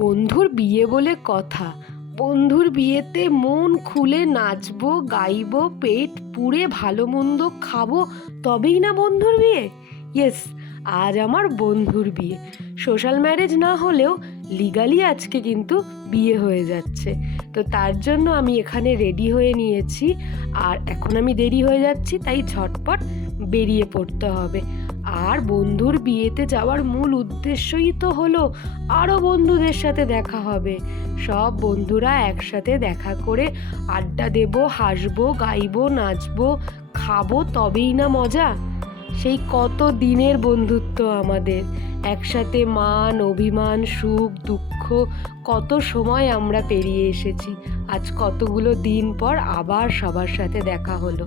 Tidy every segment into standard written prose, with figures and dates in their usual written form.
বন্ধুর বিয়ে বলে কথা। বন্ধুর বিয়েতে মন খুলে নাচবো, গাইবো, পেট পুড়ে ভালো মন্দ খাবো, তবেই না বন্ধুর বিয়ে। ইয়েস, আজ আমার বন্ধুর বিয়ে। সোশ্যাল ম্যারেজ না হলেও লিগালি আজকে কিন্তু বিয়ে হয়ে যাচ্ছে। তো তার জন্য আমি এখানে রেডি হয়ে নিয়েছি, আর এখন আমি দেরি হয়ে যাচ্ছি, তাই ঝটপট বেরিয়ে পড়তে হবে। আর বন্ধুর বিয়েতে যাওয়ার মূল উদ্দেশ্যই তো হলো আরও বন্ধুদের সাথে দেখা হবে। সব বন্ধুরা একসাথে দেখা করে আড্ডা দেব, হাসবো, গাইবো, নাচবো, খাবো, তবেই না মজা। সেই কত দিনের বন্ধুত্ব আমাদের, একসাথে মান অভিমান, সুখ দুঃখ, কত সময় আমরা পেরিয়ে এসেছি। আজ কতগুলো দিন পর আবার সবার সাথে দেখা হলো।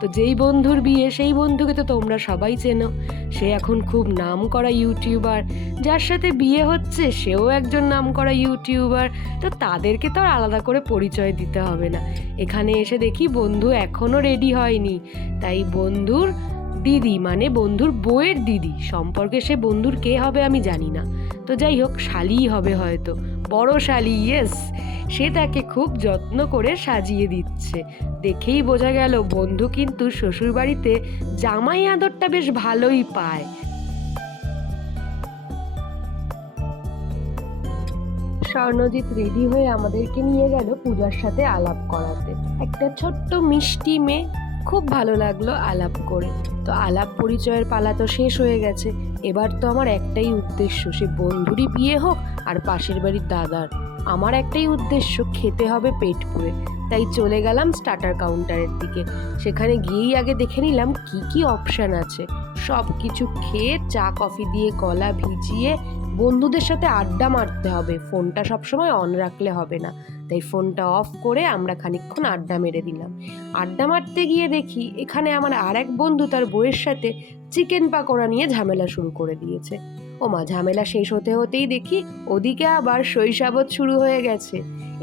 তো যেই বন্ধুর বিয়ে, সেই বন্ধুকে তো তোমরা সবাই চেনো। সে এখন খুব নাম করা ইউটিউবার। যার সাথে বিয়ে হচ্ছে সেও একজন নাম করা ইউটিউবার। তো তাদেরকে তো আর আলাদা করে পরিচয় দিতে হবে না। এখানে এসে দেখি বন্ধু এখনও রেডি হয়নি, তাই বন্ধুর দিদি, মানে বন্ধুর বউয়ের দিদি, সম্পর্কে সে বন্ধুর কে হবে আমি জানি না। তো যাই হোক, শালিই হবে হয়তো, বড় শালি। ইয়েস, সে তাকে খুব যত্ন করে সাজিয়ে দিচ্ছে। দেখেই বোঝা গেল বন্ধু কিন্তু শ্বশুরবাড়িতে জামাই আদরটা বেশ ভালোই পায়। স্বর্ণজিৎ রেডি হয়ে আমাদেরকে নিয়ে গেল পূজার সাথে আলাপ করাতে। একটা ছোট্ট মিষ্টি মেয়ে, খুব ভালো লাগলো আলাপ করে। তো আলাপ পরিচয়ের পালা তো শেষ হয়ে গেছে। এবার তো আমার একটাই উদ্দেশ্য, সে বন্ধুরই বিয়ে হোক আর পাশের বাড়ির দাদার। আমার একটাই উদ্দেশ্য, খেতে হবে পেট পুড়ে। তাই চলে গেলাম স্টার্টার কাউন্টারের দিকে। সেখানে গিয়েই আগে দেখে নিলাম কি কি অপশান আছে। সব কিছু খেয়ে চা কফি দিয়ে গলা ভিজিয়ে বন্ধুদের সাথে আড্ডা মারতে হবে। ফোনটা সবসময় অন রাখলে হবে না, তাই ফোনটা অফ করে আমরা খানিকক্ষণ আড্ডা মেরে দিলাম। আড্ডা মারতে গিয়ে দেখি এখানে আমার আর এক বন্ধু তার বউয়ের সাথে চিকেন পাকোড়া নিয়ে ঝামেলা শুরু করে দিয়েছে। ওমা, ঝামেলা শেষ হতে হতেই দেখি ওদিকে আবার শৈশাবত শুরু হয়ে গেছে।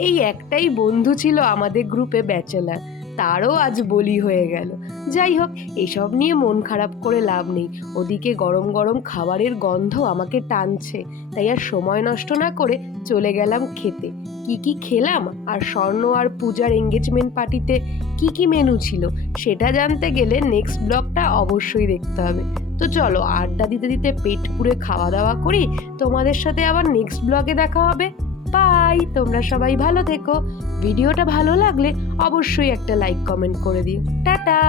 এই একটাই বন্ধু ছিল আমাদের গ্রুপে ব্যাচেলার, তারও আজ বলি হয়ে গেল। যাই হোক, এসব নিয়ে মন খারাপ করে লাভ নেই। ওদিকে গরম গরম খাবারের গন্ধ আমাকে টানছে, তাই আর সময় নষ্ট না করে চলে গেলাম খেতে। কি কি খেলাম আর স্বর্ণ আর পূজার এঙ্গেজমেন্ট পার্টিতে কি কি মেনু ছিল সেটা জানতে গেলে নেক্সট ব্লগটা অবশ্যই দেখতে হবে। তো চলো, আড্ডা দিতে দিতে পেট পুরে খাওয়া দাওয়া করি। তোমাদের সাথে আবার নেক্সট ব্লগে দেখা হবে। বাই, তোমরা সবাই ভালো থেকো। ভিডিওটা ভালো লাগলে অবশ্যই একটা লাইক কমেন্ট করে দিও। টাটা।